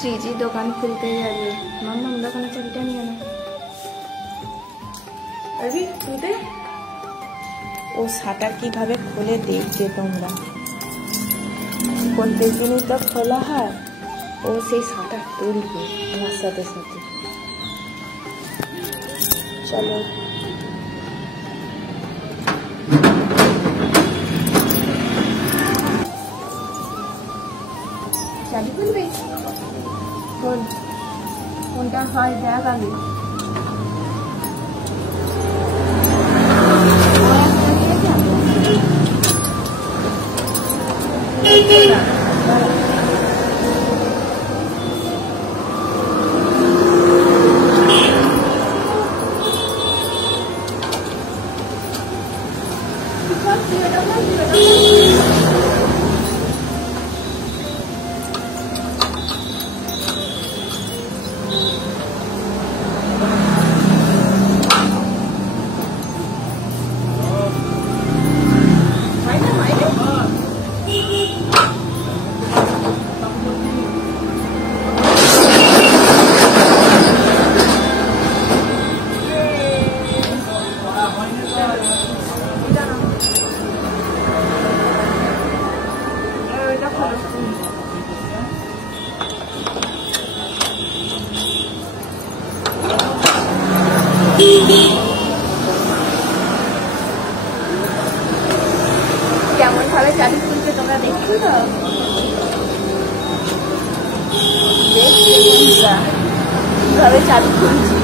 শ্রীজি দোকান খুলতে যাবে। মাম্মা দোকানের চাবিটা নিয়ে না। খুলতে ও শাটার কিভাবে খুলে দেখবে তোমরা। প্রত্যেক দিনই তো খোলা হয়, ও সেই শাটার তুলবে আমার সাথে সাথে। চলো চাবি খুলবে? কোনটা হয় দেখ আগে। কেমন ভাবে চাবি খুলছে তোমরা দেখছো তো? কিভাবে চাবি খুলছি।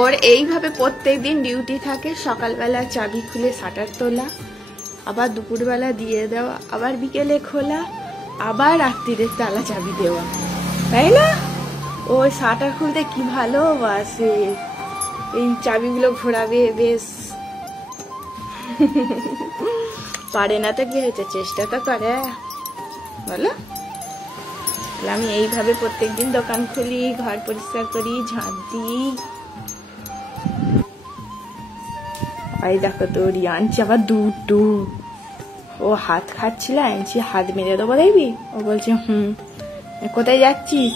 ওর এইভাবে প্রত্যেকদিন ডিউটি থাকে, সকালবেলা চাবি খুলে শাটার তোলা, আবার দুপুরবেলা দিয়ে দেওয়া, আবার বিকেলে খোলা, আবার রাত্রিরে তালা চাবি দেওয়া, তাই না? ও শাটার খুলতে কি ভালোবাসে, এই চাবিগুলো ঘোরাবে বেশ। পারে না তো কি হয়েছে, চেষ্টা তো করে, বলো? আমি এইভাবে প্রত্যেকদিন দোকান খুলি, ঘর পরিষ্কার করি, ঝাঁট দিই। এই দেখো তো আনছি আবার দুটো। ও হাত খাচ্ছিল, আনছি হাত মেরে দেবো দেখবি। ও বলছে কোথায় যাচ্ছিস?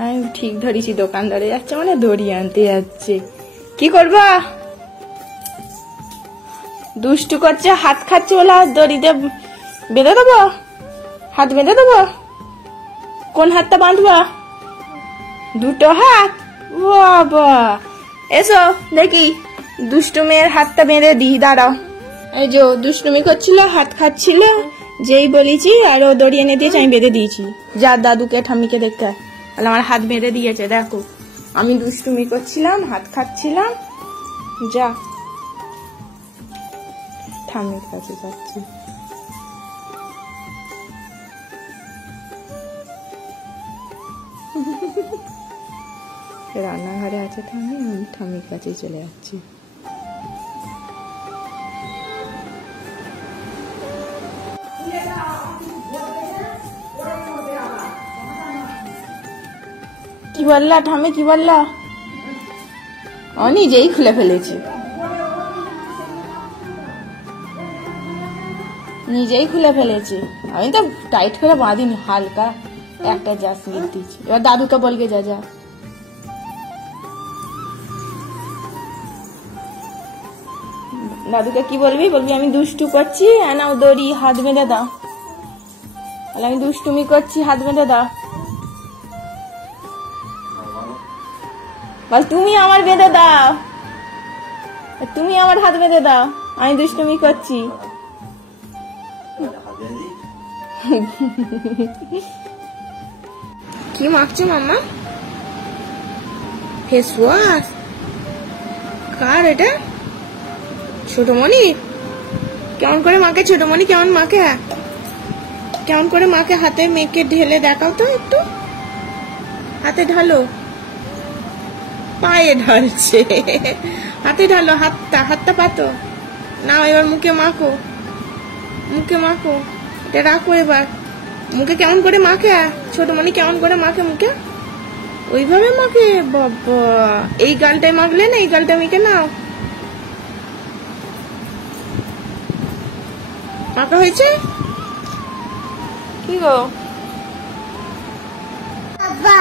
আমি ঠিক ধরেছি, দোকানদারে যাচ্ছে মানে দড়ি আনতে যাচ্ছে। কি করবা? দুষ্টু করছে, হাত খাচ্ছে বলে হাত দড়িতে বেঁধে দেবো, হাত বেঁধে দেবো। কোন হাতটা বাঁধবা? দুটো হাত? বাবা এসো দেখি দুষ্টু মেয়ের হাতটা বেঁধে দিই, দাঁড়াও। এই যে দুষ্টুমি করছিল, হাত খাচ্ছিল, যেই বলেছি আর ও দড়ি এনে দিয়েছে, আমি বেঁধে দিয়েছি। যা দাদুকে ঠাম্মিকে দেখতে, তাহলে আমার হাত বেঁধে দিয়েছে। দেখো আমি দুষ্টুমি করছিলাম, হাত খাচ্ছিলাম, যা ঠাম্মির কাছে যাচ্ছি। রান্নাঘরে আছে ঠাম্মি, আমি ঠাম্মির কাছেই চলে যাচ্ছি। কি বললা ঠাম্মি, কি বললা? ও নিজেই খুলে ফেলেছে, নিজেই খুলে ফেলেছে। আমি তো টাইট করে বাঁধিনি, হালকা একটা জাস্ট গিট দিয়েছি। এবার দাদুকে বলবে যা যা। দাদুকে কি বলবি? বলবি আমি দুষ্টু করছি, নাও দড়ি, হাত বেঁধে দাও। আমি দুষ্টুমি করছি, হাত বেঁধে দাও। বল তুমি আমার বেঁধে দাও, তুমি আমার হাত বেঁধে দাও, আমি দুষ্টুমি করছি। কি মাখছো মাম্মা? Face wash? কার এটা? ছোটমণি? কেমন করে মাকে ছোটমণি, কেমন মাকে? কেমন করে মাকে হাতে মেখে ঢেলে দেখাও তো একটু। হাতে ঢালো, পায়ে ঢালছে, হাতে ঢালো, হাতটা পাতো। নাও এবার মুখে মাখো, মুখে মাখো। এটা রাখো এবার। মুখে কেমন করে মাখে ছোট মনি, কেমন করে মাখে মুখে? ওইভাবে মাখে? বাবা, এই গালটাই মাখলে না, এই গালটা মেখে নাও। মাখা হয়েছে? কি গো বাবা,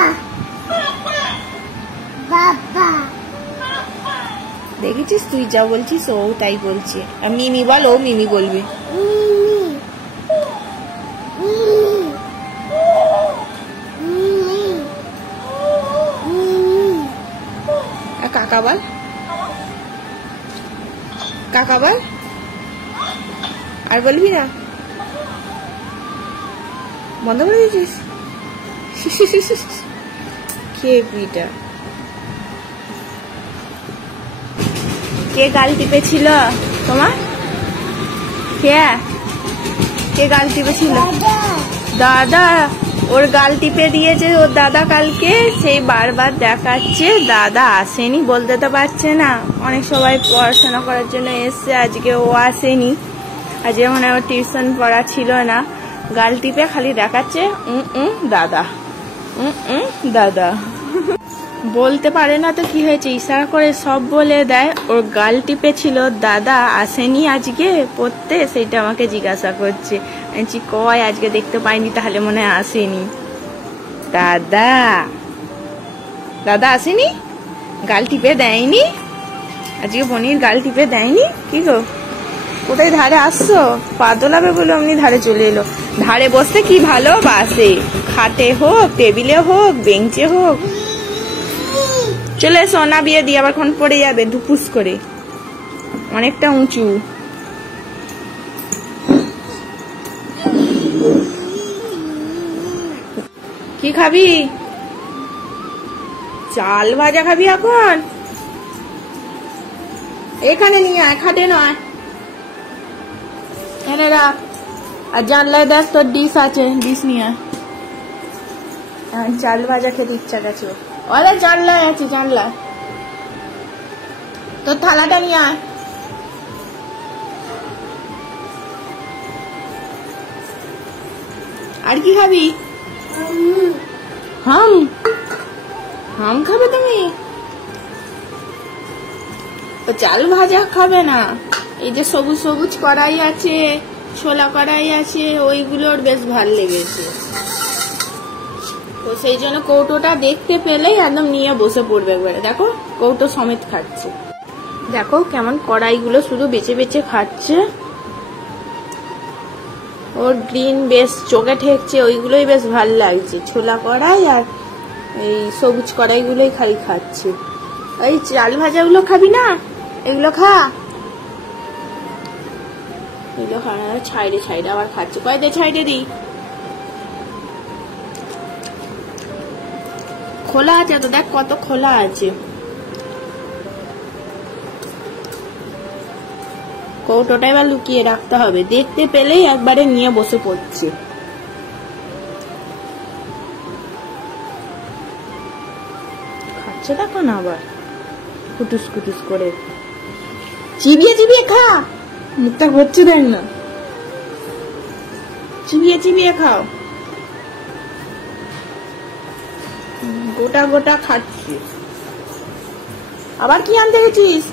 বাবা দেখেছিস তুই যা বলছিস ও তাই বলছে। আর মিমি বল, ও মিমি বলবে। কাকা বল, কাকা বল। আর বলবি না? বন্ধ করে দিয়েছিস? খেপিটা। কে গাল টিপেছিল তোমার? কে গাল টিপেছিল? দাদা। ওর গাল টিপে দিয়েছে ওর দাদা কালকে। সেই বারবার দেখাচ্ছে দাদা আসেনি, বলতে তো পারছে না। অনেক সবাই পড়াশোনা করার জন্য এসছে, আজকে ও আসেনি। আজকে মনে হয় ওর টিউশন পড়া ছিল না। গাল টিপে খালি দেখাচ্ছে দাদা, দাদা। বলতে পারে না তো কি হয়েছে, ইশারা করে সব বলে দেয়। ওর গাল টিপে ছিল দাদা আসেনি আজকে পড়তে, সেটা আমাকে জিজ্ঞাসা করছে। আমি কয় আজকে দেখতে পাইনি, তাহলে মনে হয় আসেনি। দাদা, দাদা আসেনি, গাল টিপে দেয়নি আজকে, বনির গাল টিপে দেয়নি। কি গো, কোথায় ধারে আসছো? পা দোলাবে বলে অমনি ধারে চলে এলো। ধারে বসতে কি ভালোবাসে, খাটে হোক, টেবিলে হোক, বেঞ্চে হোক। চলে এসো, না বিয়ে দিয়ে আবার খন পড়ে যাবে ধুপুস করে, অনেকটা উঁচু। কি খাবি? চাল ভাজা খাবি এখন? এখানে নিয়ে আয়, খাটে নয়, এনে রাখ। আর জানলায় দেখ তোর ডিশ আছে, ডিশ নিয়ে আয়। চাল ভাজা খেতে ইচ্ছা গেছে। ওরে জানলায় আছে, জানলায়। তোর থালাটা নিয়ে আয়। আর কি খাবি? হাম হাম খাবে তুমি? চাল ভাজা খাবে না? এই যে সবুজ সবুজ কড়াই আছে, ছোলা কড়াই আছে, ওইগুলোর বেশ ভাল লেগেছে। তো সেই জন্য কৌটোটা দেখতে পেলেই একদম নিয়ে বসে পড়বে একবারে। দেখো কৌটো সমেত খাচ্ছে। দেখো কেমন কড়াইগুলো শুধু বেছে বেছে খাচ্ছে। ওর গ্রিন বেশ চোখে ঠেকছে, ওইগুলোই বেশ ভাল লাগছে। ছোলা কড়াই আর এই সবুজ কড়াইগুলোই খালি খাচ্ছে। এই চাল ভাজাগুলো খাবি না? এগুলো খা, এগুলো খা না। ছাইড়ে ছাইড়ে আবার খাচ্ছে। কয় দে ছাইড়ে দি। খোলা আছে তো, দেখ কত খোলা আছে। কৌটোটা এবার লুকিয়ে রাখতে হবে, দেখতে পেলেই একবারে নিয়ে বসে পড়ছে। খাচ্ছে দেখো না আবার কুটুস কুটুস করে। চিবিয়ে চিবিয়ে খা, মুখটা ঘুরছে দেখ না। চিবিয়ে চিবিয়ে খাও। গোটা গোটা খাচ্ছি। আবার কি আনতে গেছিস?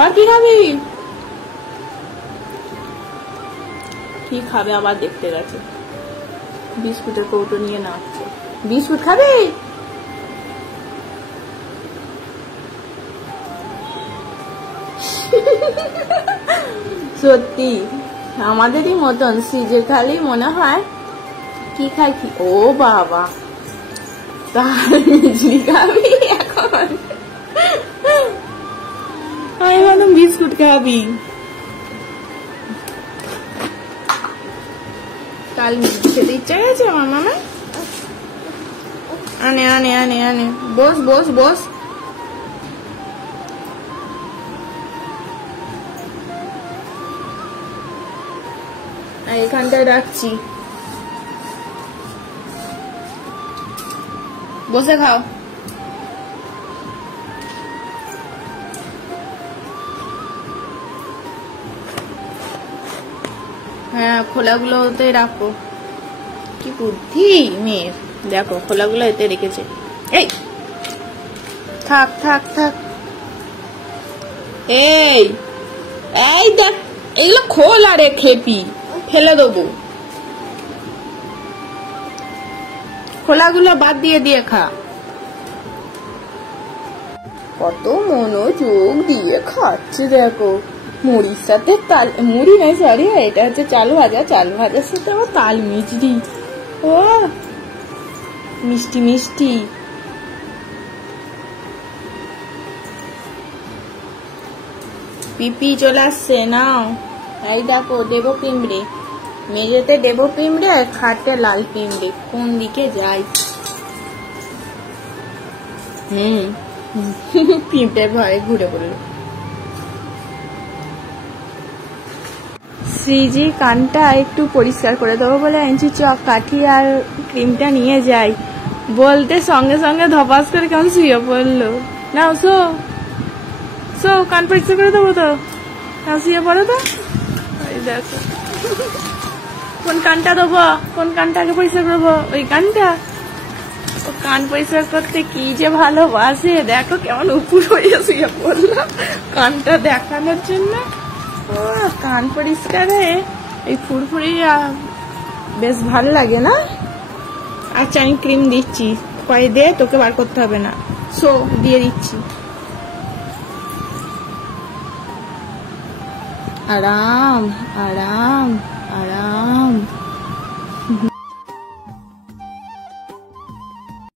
আর কি খাবি? কি খাবে আবার দেখতে গেছে। বিস্কুটের কৌটো নিয়ে নাচছে। বিস্কুট খাবি? সত্যি আমাদেরই মতন সিজে খালি মনে হয় কি খাই কি। ও বাবা, তাহলে মিষ্টি খাবি এখন? আমি ভাবলাম বিস্কুট খাবি। কাল মিষ্টি খেতে ইচ্ছা গেছে আমার মামা। আনে আনে আনে আনে, বস বস বস। এখানটায় রাখছি, বসে খাও। হ্যাঁ, খোলাগুলো ওতে রাখো। কি বুদ্ধি মেয়ের, দেখো খোলাগুলো এতে রেখেছে। এই থাক থাক থাক, এই এই দেখ, এগুলো খোলা রে খেপি, ফেলে দেবো। খোলাগুলো বাদ দিয়ে দিয়ে খা। কত মনোযোগ দিয়ে খাচ্ছে দেখো। মুড়ির সাথে তাল, মুড়ি নয় সরি, এটা হচ্ছে চাল ভাজা। চাল ভাজার সাথে আবার তাল মিচড়ি। ও মিষ্টি মিষ্টি। পিপি চলে আসছে, নাও। এই দেখো দেবো পিঁমড়ে, মেঝেতে দেবো পিঁমড়ে আর খাটে লাল পিঁমড়ে। কোন দিকে যাই? পিঁপড়ে ভয়ে ঘুরে পড়লো। শ্রীজি কানটা একটু পরিষ্কার করে দেবো বলে আনছি, চক কাঠি আর ক্রিমটা নিয়ে যাই বলতে সঙ্গে সঙ্গে ধপাস করে কেমন শুয়ে পড়লো। নাও শো শো, কান পরিষ্কার করে দেবো তো, নাও শুয়ে পড়ো তো। দেখো কোন কানটা দেবো, কোন কানটাকে পরিষ্কার করবো? ওই কানটা। ও কান পরিষ্কার করতে কি যে ভালোবাসে, দেখো কেমন উপুর হয়ে শুয়ে পড়লো কানটা দেখানোর জন্য। কান পরিষ্কারে এই ফুরফুরি বেশ ভালো লাগে না? আচ্ছা আমি ক্রিম দিচ্ছি, কয়ে দে, তোকে বার করতে হবে না। সো দিয়ে দিচ্ছি। আরাম আরাম আরাম।